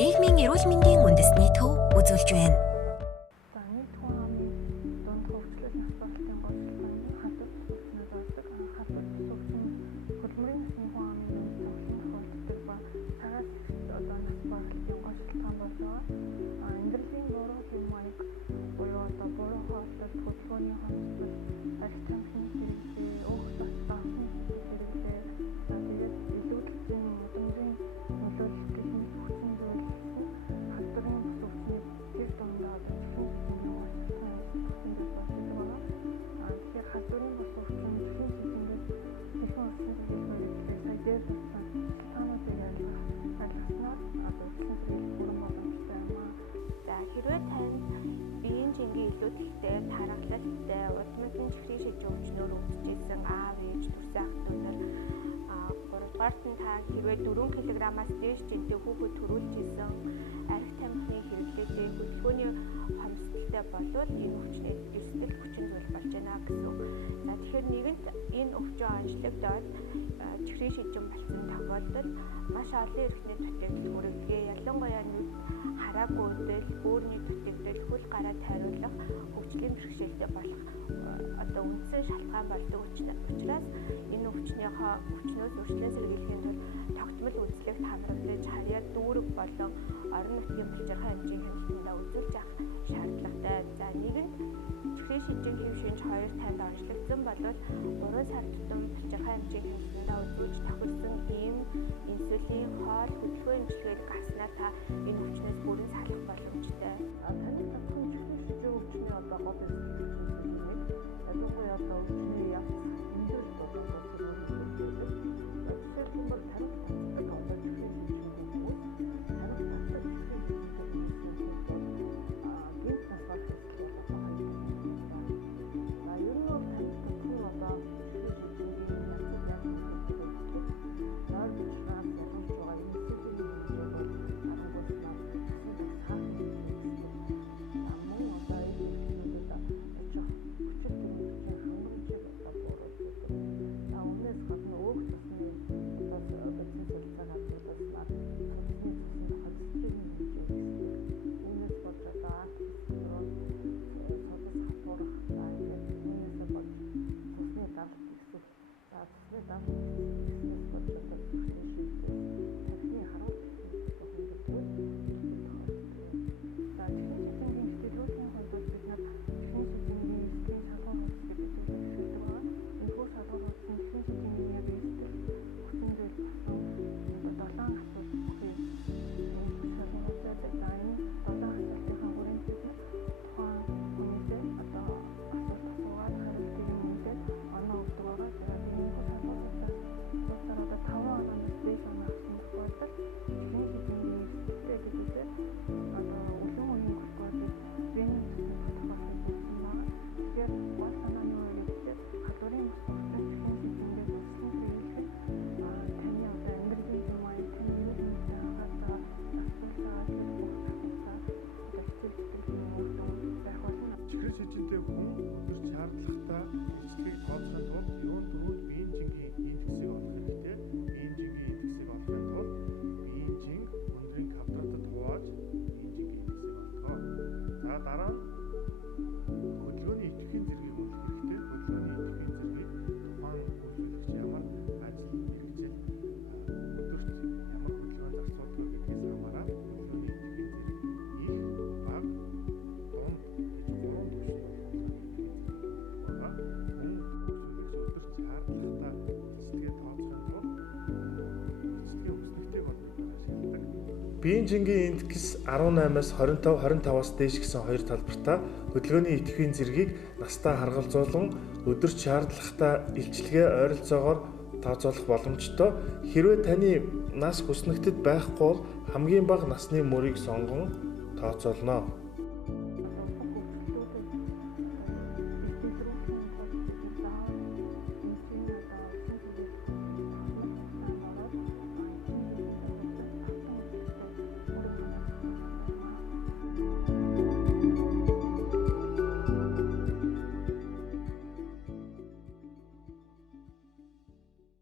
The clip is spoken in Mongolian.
нийгмийн эрүүл мэндийн үндэсний төв үзүүлж байна. За нийт хүн амын дунд хөгжлөл нас баралтын голчлогын хадвар төвчнүүд болдог. Хадвар төвчн хөдөлмөрийн насны хүн амын дунд тоглох тохиолддог ба цагаас одоо нас баралтын голчлогын болоо. Амьдралын буруу хэм маяг буюу одоо буруу хооллолт, хөдөлгөөний хонцлол, арх тамхины хэрэглээ, өөх бас баасан хэрэглээ. За тэгээд илүүдэлтийн удамжийн нөлөөлөлт гэх мэт хүчин зүйл хадварын төвчний тэр дундаа одоо тэгэхээр хадварын бус өвчин чихэн чиглэлд чихэн өвчин чиглэлээр саяжэр болсон таамааг ялгаснаар одоо чихэн чиглэл бүрэн боломжтой юм аа. За хэрвээ танд биеийн жингийн илүүдэлтэй, тархалтай, удмын чихрийн шиж өвчнөөр өвдөжсэн аав ээж төрсөн ах トゥ нар 3-дугаарт нь та хэрвээ 4 кг-аас дээш жинтэй хүүхэд төрүүлж исэн арх тамхины хэрэглээтэй хөдөлгөөний хомсдолтой болвол энэ өвчнөд эрсдэл хүчин зүйл болж байна гэсэн. За тэгэхээр нэгэнт энэ өвчин онцлогдоод чихрийн шижин болсон тохиолдолд маш олон эрхний дутагдал хүргэе. Ялангуяа нүд хараагүй үдэл, өөрийн дутагдал, хөл гараа тайруулах, хөгжлийн бэрхшээлтэй болох одоо үндсэн шалтгаан болдог учраас энэ өвчнөөс өршлөн сэргийлэхийн тулд тогтмол үзлэгт хамрагдаж харьяа дүүрэг болон орон нутгийн булчирхай хэмжээний хяналтандаа үзүүлж авах шаардлагатай. За нэгэнт чихрийн шижин хэв шинж 2 танд онцлогдсон болвол 3 сар тутам булчирхай хэмжээний хяналтандаа үзүүлж тохирсон ийм инсулин, хоол, хөдөлгөөн эмчилгээг гаргаснаар та энэ өвчнөөс бүрэн салах боломжтой. Таны татсан чихрийн шижин өвчний одоо гол эрсдэл ялангуяа одоо өвчний явц өндөр болон жишээлбэл тарих татдаг одоо чихрийн шижин хүмүүс тарих татдаг чихрийн шижин гинт насаар хэсгээр байгаа юм. За ер нь тарих татсан одоо чихрийн шижингийн явцад яг нэг нойр бичрaan ялгаж байгаа инсулин шижинтэй хүн өдөрт шаардлагатай эцгийг тооцохын тулд юунд дөрвөл биеийн жингийн индексийг олох хэрэгтэй. Биеийн жингийн индексийг олохын тулд биеийн жинг өндрийн квадратад хувааж биеийн жингийн индексийг олгоо. За дараа нь хөдөлгөөний идэвхтэй зэргийг өөрчлөх хэрэгтэй. Хөдөлгөөний идэвхтэй зэргийг тухайн үйлчлэгч ямар ажил хэрэгжил өдөрт ямар хөдөлгөөн зарцуулдаг гэдгээс хамааран хөдөлгөөний идэвхтэй зэрэг их бага биеийн жингийн индекс 18-аас 25, 25-аас дээш гэсэн хоёр талбартаа хөдөлгөөний идэвхтэй зэргийг настаа харгалзуулан өдөрт шаардлагатай илчилгээ ойролцоогоор тооцоолох боломжтой. Хэрвээ таны нас хүснэгтэд байхгүй бол хамгийн бага насны мөрийг сонгон тооцоолно.